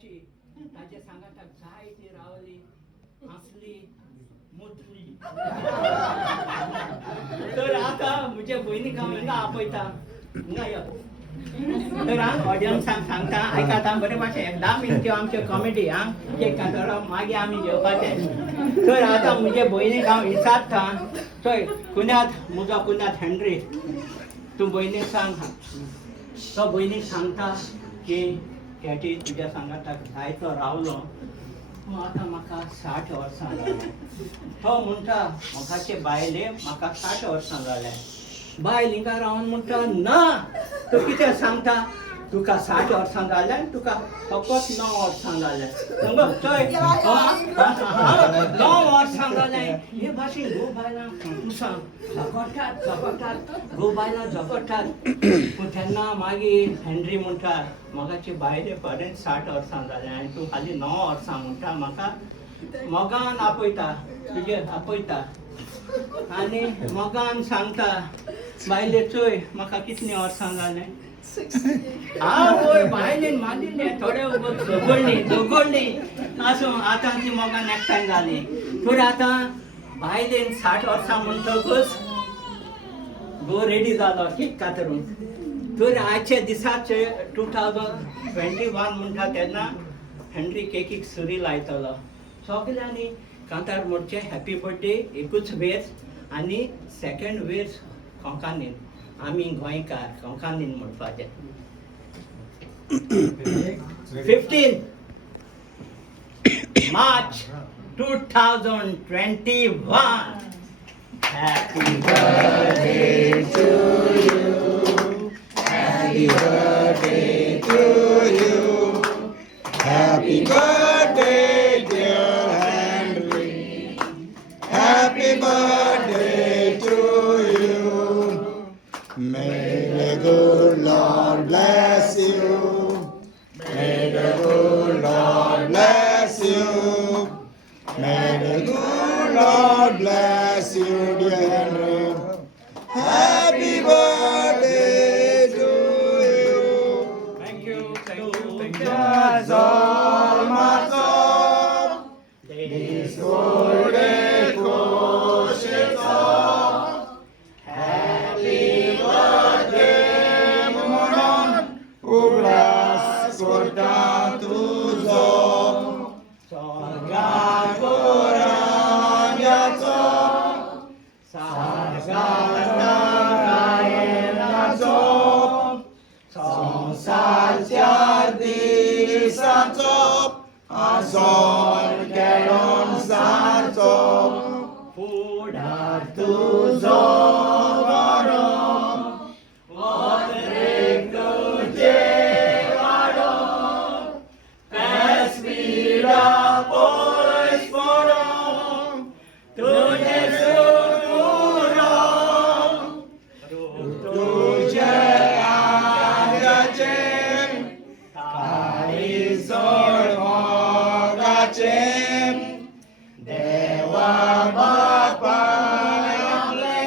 भुरग्याची ताचे सांगात जायती रावली हसली मुतली तर आता म्हज्या भयणीक हांव हिंगा आपयता हिंगा यो तर हांव ऑडियन्सांक सांगता आयकाता बरे भाशेन 10 मिनट्यो आमच्यो कॉमेडी आं केक कातलो मागीर आमी जेवपाचें तर आतां म्हजे भयणीक हांव विचारता चोय कुण्यात म्हजो कुण्यात हेनरी तूं भयणीक सांग तो भयणीक सांगता की कॅटी तुज्या सांगाताक जायतो रावलो आतां म्हाका 60 वर्सां जालीं तो म्हणटा म्हाकाचे बायले म्हाका 60 वर्सां जाल्या बायल हिंगा रावन म्हणटा ना तूं कितें सांगता तुका 60 वर्सां जाल्या तुका फकत 9 वर्सां जाल्या चोय 9 वर्सां जाल्या हे भाशेन घोव बायलां झगडटात घोव बायलां झगडटात पूण तेन्ना मागीर हेनरी म्हणटा म्हाकाचे बायले पडेन 60 वर्सां जाल्या आनी तूं हालीं 9 वर्सां म्हणटा म्हाका मोगान आपयता तुजे आपयता आनी मोगान सांगता बायले चोय म्हाका कितलीं वर्सां जालें आवय बायलेन मारिल्ले थोडे झगडली आसूं आतां ती मोगान एकठांय जाली तर आतां बायलेन 60 वर्सां म्हणटकूच घोव रेडी जालो केक कातरून तर आयचे दिसाचे 2021 म्हणटा तेन्ना हेनरी केकीक सुरी लायतलो सगल्यांनी कांतार म्हणचे हॅपी बर्थडे एकूच वेळ आनी सेकंड वेळ कोंकानीन आमी गोंयकार कोंकानीन म्हणपाचें 15 March 2021 Happy birthday to you Happy birthday to you Happy birthday, dear Henry. Happy birthday to you. May the good Lord bless you. May the good Lord bless you. May the good Lord bless you, dear Henry. Happy birthday to you. Thank you, thank you, thank you. That's all my soul. This golden coach Happy birthday, Monon. Ubras corta tuzo. Gagoran yato. Sagana kaenazo. Sonsalcia di santo. Azor keron santo. Fudar tuzo varo. Vodrek tuje varo. Pesvira pois forom. Tuje sururo. Tuje agacem. Kaizor mogacem. Dewa Bapa amle.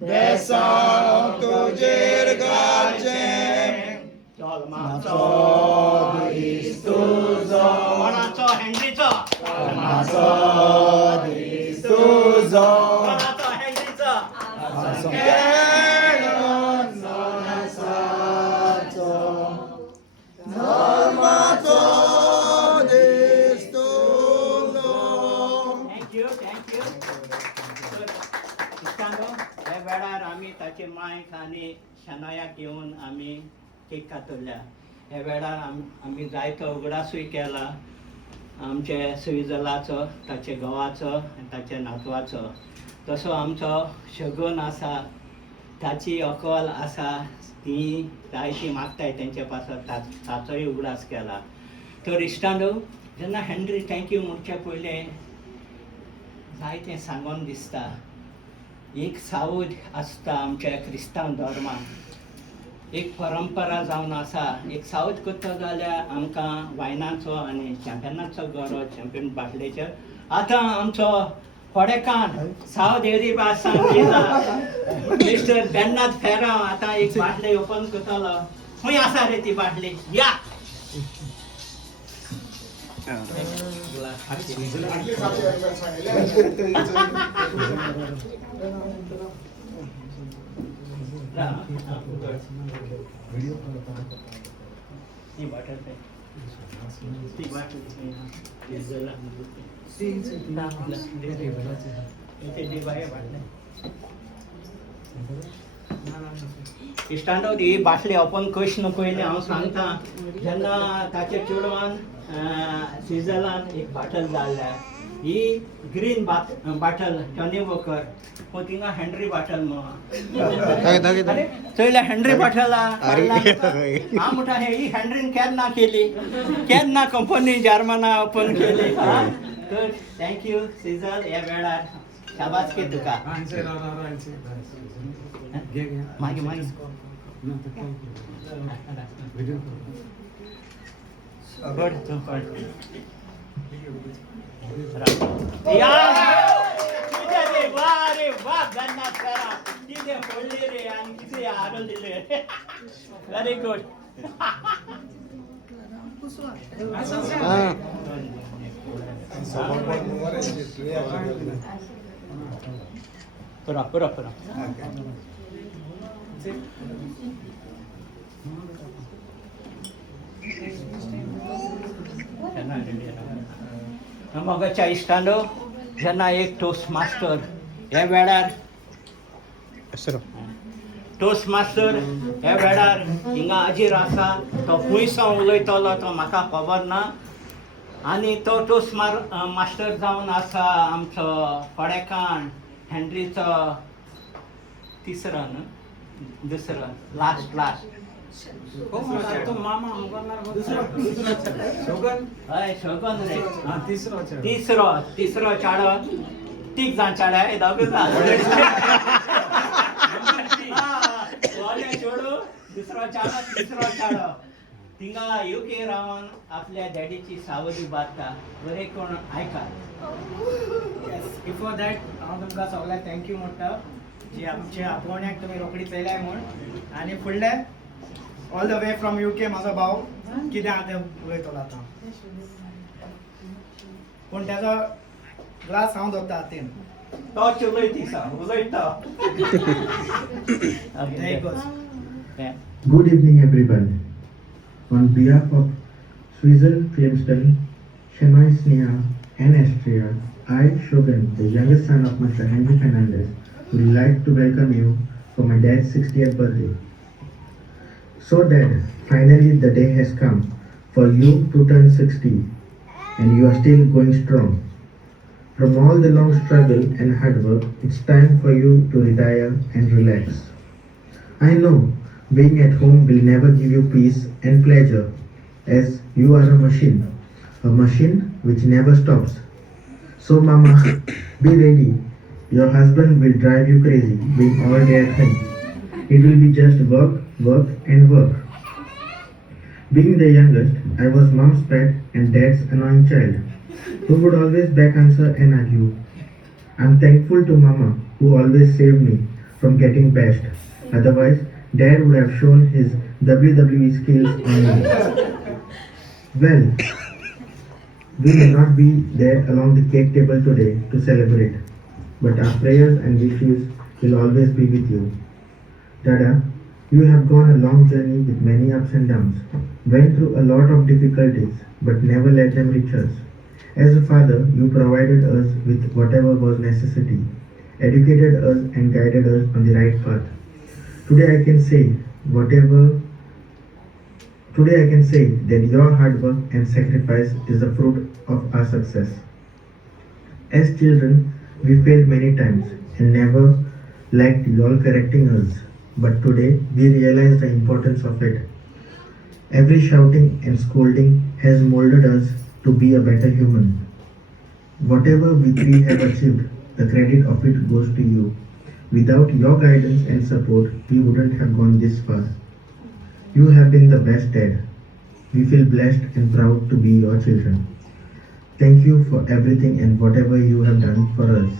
Besok tujer gacem. Maco distuzo. कोणाचो हेनरीचो Maco distuzo. कोणाचो हेनरीचो Kenon sonasato. Maco distuzo. Thank you इश्टांनो ह्या वेळार आमी ताचे मांयक आनी शेनयाक घेवन आमी केक कातरल्या ह्या वेळार आमी जायतो उगडासूय केला आमचे सुविजलाचो ताचे घोवाचो आनी ताच्या नातवाचो तसो आमचो शगून आसा ताची अकल आसा ती जायती मागताय तेंचे पासत ताचोय उगडास केला तर इश्टांनो जेन्ना हेनरी थँक्यू म्हणचे पयलें जायतें सांगोन दिसता एक सावज आसता आमच्या क्रिस्तांव धर्मान एक परंपरा जावन आसा एक सावज करता जाल्यार आमकां वायनाचो आनी चॅम्पियनाचो गरो चॅम्पियन बाटलेचेर आतां आमचो कोडेकान सावथ एरी सांगता मिस्टर बेन्नाथ फेरांव आतां एक बाटली ओपन करतलो खंय आसा रे ती बाटली या इश्टांडो ही बाटली ओपन कशी न्हू पयलीं हांव सांगता जेन्ना ताचे चेडवान स्विझर्लंड एक बाटल जाल्ल्या ही ग्रीन बाटल टॉनी वॉकर पूण थिंगा हेनरी बाटल म्हणून चोयल्या हेनरी बाटल हांव म्हणटा ही हेनरीन केन्ना केली केन्ना कंपनी जर्मना ओपन केली तर थँक्यू सिझर ह्या वेळार शाबास के तुका मागीर मागीर रे वा गन्नात करा कितें पडली रे आनी कितें हाडून दिले व्हेरी गुड पुरा पुरा पुरा मोगाच्या इश्टांडो जेन्ना एक टोस्ट मास्टर ह्या वेळार टोस्ट मास्टर ह्या वेळार हिंगा हाजीर आसा तो खुंयसावन उलयतलो तो म्हाका खबर ना आनी तो टोस्ट मास्टर जावन आसा आमचो कोडेकाण हेनरीचो तिसरो न्हू दुसरो लास्ट हय शोगन रे तिसरो चाडो तीग जाण चाडा हे दोगूय चोडू दुसरो चाडो तिसरो चाडो थिंगा यूके रावन आपल्या डॅडीची सावधी बांदता बरे कोण आयका बिफोर दॅट हांव तुमकां सगळ्यांक थँक्यू म्हणटा जी आमच्या आपोवण्याक तुमी रोखडी चयलाय म्हूण आनी फुडले all the way from UK म्हाजो भाव कितें आहा तें उलयतलो आतां पूण तेजो ग्लास हांव धरता हातीन टॉर्च उलयता Good evening, everyone. On behalf of Switzerland, Filmston, Shemai Sneha, and Astria, I, Shogun, the youngest son of Mr. Henry Fernandez, would like to welcome you for my dad's 60th birthday. So, Dad, finally the day has come for you to turn 60, and you are still going strong. From all the long struggle and hard work, it's time for you to retire and relax. I know being at home will never give you peace and pleasure, as you are a machine which never stops. So Mama, be ready. Your husband will drive you crazy being all day at home. It will be just work, work and work. Being the youngest, I was mom's pet and dad's annoying child, who would always back answer and argue. I'm thankful to Mama, who always saved me from getting bashed. Otherwise, Dad would have shown his WWE skills on me. Well, we may not be there along the cake table today to celebrate, but our prayers and wishes will always be with you. Dada, you have gone a long journey with many ups and downs, went through a lot of difficulties, but never let them reach us. As a father, you provided us with whatever was necessity, educated us and guided us on the right path. Today I can say that your hard work and sacrifice is the fruit of our success. As children, we failed many times and never lacked y'all correcting us. But today, we realize the importance of it. Every shouting and scolding has molded us to be a better human. Whatever we have achieved, the credit of it goes to you. Without your guidance and support, we wouldn't have gone this far. You have been the best dad. We feel blessed and proud to be your children. Thank you for everything and whatever you have done for us.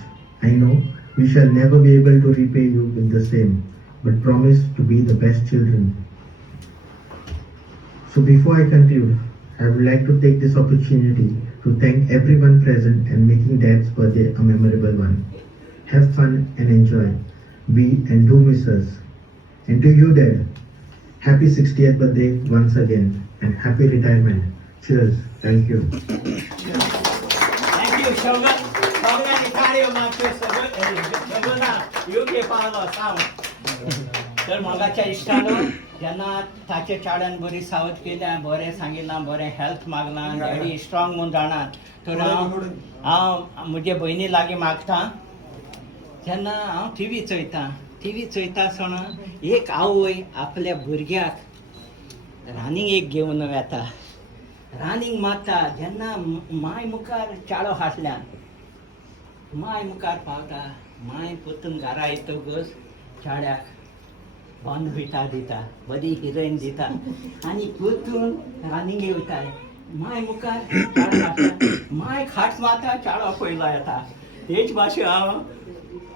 I know we shall never be able to repay you with the same, but promise to be the best children. So before I conclude, I would like to take this opportunity to thank everyone present and making Dad's birthday a memorable one. Have fun and enjoy. We and do miss us. And to you, Dad, happy 60th birthday once again and happy retirement. Cheers. Thank you. Thank you, Shogun. सगळ्यांनी टाळयो मारच्यो शगुना योग्य पावलो सांग. तर मोगाच्या इश्टानो जेन्ना ताचे चाडान बरी सावध केल्या बरें सांगिलां बरें हेल्थ मागलां डॅडी स्ट्रॉंग म्हूण जाणात तर हांव म्हजे भयणी लागीं मागतां जेन्ना हांव टी व्ही चोयता आसतना एक आवय आपल्या भुरग्याक रानींग एक घेवन येता रानींग मारता जेन्ना माय मुखार चाळो हाटल्यान माय मुखार पावता माय पोतून घरा येतकच चाड्याक बॉर्नविटा दिता बरी हिरोईन दिता आनी पोतून रानींग येवता माय मुखार चाळो हाटल्यान माय खाट मारता चाळो पयलो येता तेच भाशेन हांव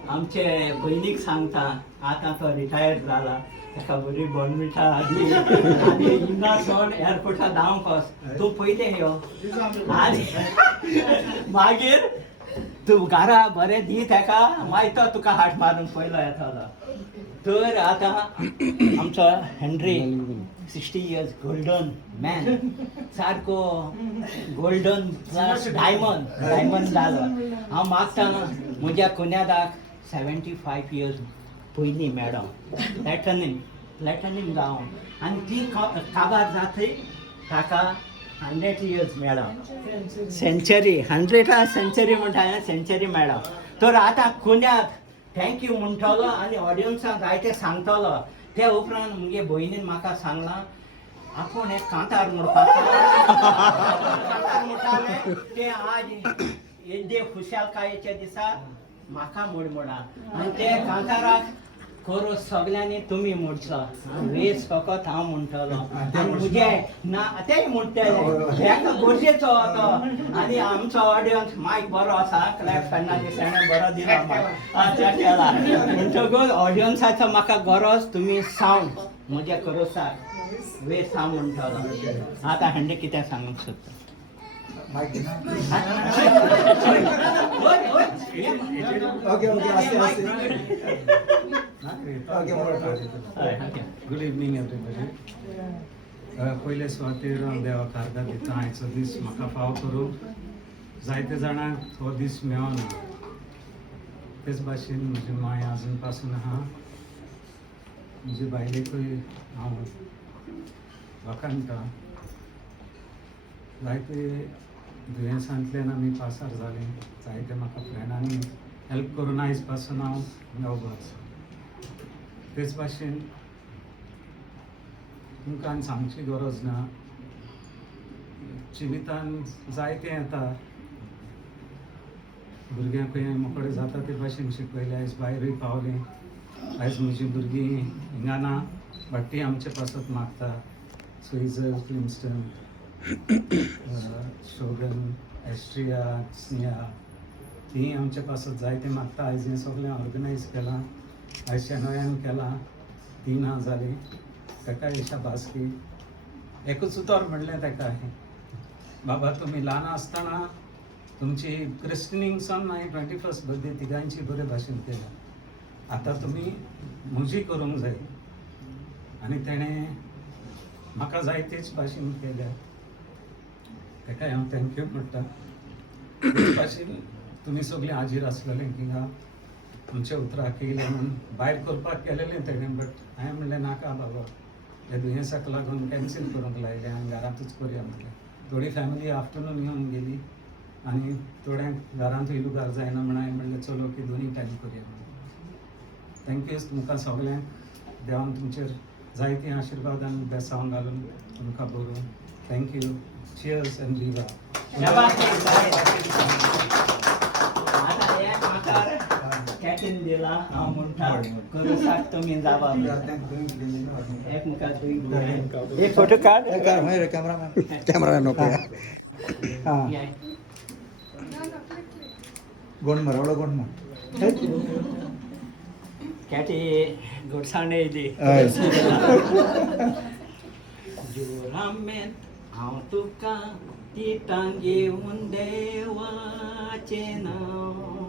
आमचे भयणीक सांगता आतां तो रिटायर्ड जाला ताका बरी बॉर्नविटा आनी हिंगा सोड एअरपोर्टार धांवंक वच तूं पयलें यो आनी मागीर तूं घरा बरें दी ताका मागीर तो तुका हाट मारून पयलो येतलो तर आतां आमचो हेनरी 60 years गोल्डन मॅन सारको गोल्डन प्लस डायमंड जालो हांव मागता म्हज्या कुन्यादाक 75 years पयलीं मॅडम प्लॅटनीम जावन आनी ती काबार जातय ताका 100 years मॅडम सेंचुरी 100 सेंचुरी म्हणटा सेंचुरी मॅडम तर आतां कुन्याक थँक्यू म्हणटलो आनी ऑडियन्साक जायते सांगतलो ते उपरांत म्हगे भयणीन म्हाका सांगलां आपूण एक कांतार म्हणटाले ते आज येदे खुशालकायेच्या दिसा म्हाका म्हणा आनी ते कांताराक खरो सगल्यांनी तुमी म्हणचो वेस फकत हांव म्हणटलो आनी म्हजे ना तेय म्हणटले हेका गरजेचो तो आनी आमचो ऑडियन्स मायक बरो आसा क्लॅप फेर्नांडीस ताणें बरो दिलो मायक केला म्हणटकूच ऑडियन्साचो म्हाका गरज तुमी सावंड म्हज्या करोसाक वेस हांव म्हणटलो आतां हांडे कितें सांगूंक सोदता गुड इवनिंग एवरीबडी पयले सुवातेर देवा कारगा दिता आयचो दीस म्हाका फाव करूंक जायते जाणांक हो दीस मेळना तेच भाशेन म्हजी माय आजून पासून आहा म्हजी बायलेकूय हांव वखणटा जायते दुयेंसांतल्यान आमी पासार जालीं जायते म्हाका फ्रेंडांनी हेल्प करून आयज पासून हांव मेळबो आसा तेच भाशेन तुमकां सांगची गरज ना जिवितान जायतें येता भुरग्यांकूय मोकळे जाता ते भाशेन शिकयलें आयज भायरूय पावलीं आयज म्हजीं भुरगीं हिंगा ना बट तीं आमचे पासत मागता स्विझर प्रिन्स्टन शोगन एस्ट्रिया स्नेहा ती आमचे पासत जायते मागता आयज हें सगळें ऑर्गनायज केलां आयज शेनोयान केलां 3 जालीं ताका शाबास की एकूच उतर म्हणलें ताका बाबा तुमी ल्हान आसतना तुमची क्रिस्टनींगसान हांवें 21st बर्थडे तिगांयची बरे भाशेन केल्या आतां तुमी म्हजी करूंक जाय आनी तेणें म्हाका जायतेच भाशेन केल्या ताका हांव थँक्यू म्हणटा तेच भाशेन तुमी सगळीं हाजीर आसलेले हिंगा आमच्या उतराक येयले म्हणून भायर करपाक केलेलें तेणें बट हांवें म्हणलें नाका बाबा हे दुयेंसाक लागून कॅन्सील करूंक लायलें हांवें घरांतूच करया म्हणलें थोडी फॅमिली आफ्टरनून येवन गेली आनी थोड्यांक घरांतूय लुगार जायना म्हणून हांवें म्हणलें चलो की दोनी टायम करया म्हणून थँक्यू तुमकां सगळ्यांक देवान तुमचेर जायतीं आशिर्वादान बेसांव घालून तुमकां बरोवन थँक्यू चियर्स एंड विवा कॅटीन दिला हांव म्हणटा करोसाक तुमी जावा एक मुखार एक फोटो काड कॅमेरा नको गोंड मार एवढा गोंड मार कॅटी घोडसाण येयली जोरा में हांव तुका दितां घेवन देवाचें नांव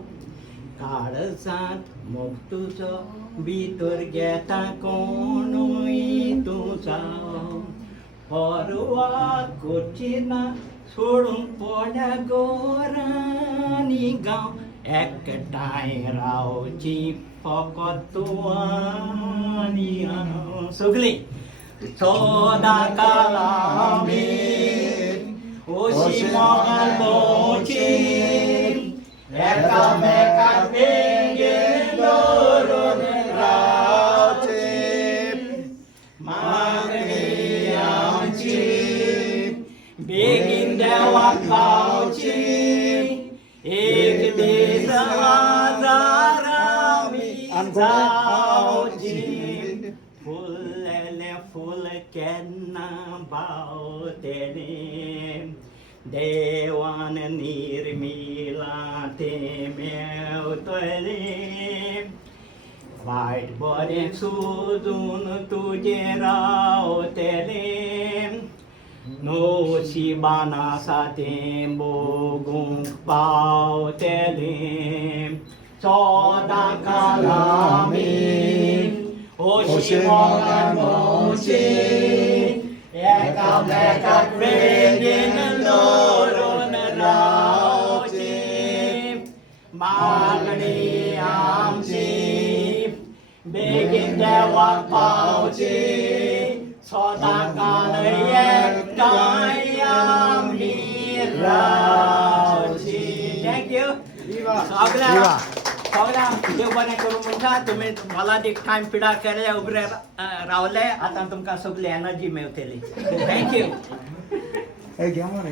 काळजांत मोग तुजो भितर घेता कोणूय तुजा परवाद करची ना सोडून पड्या गोरांनी गांव एकठांय रावची फकत तूं आनी हांव सगळीं सदां काल आमी अशीं मोगान भोंवची एकामेकाक बेगीन धरून रावचे मागणी आमची बेगीन देवाक पावची एक दीस हजार आमी जावची फुललेलें फूल केन्ना बावतलें देवान निर्मिलां तें मेवतलें वायट बरें सोदून तुजें रावतलें नोशीबान आसा तें भोगूंक पावतलें सदां काल आमी अशीं मोगान भोंवची एकामेकाक बेगीन धरून रावची मागणी आमची बेगीन देवाक पावची सदां काल एकठांय आमी रावची थँक्यू सगळ्यांक देव बरें करूं म्हणटा तुमी मला एक टायम पिडार केले उबरे रावले आतां तुमकां सगळी एनर्जी मेवतली थँक्यू घ्या मरे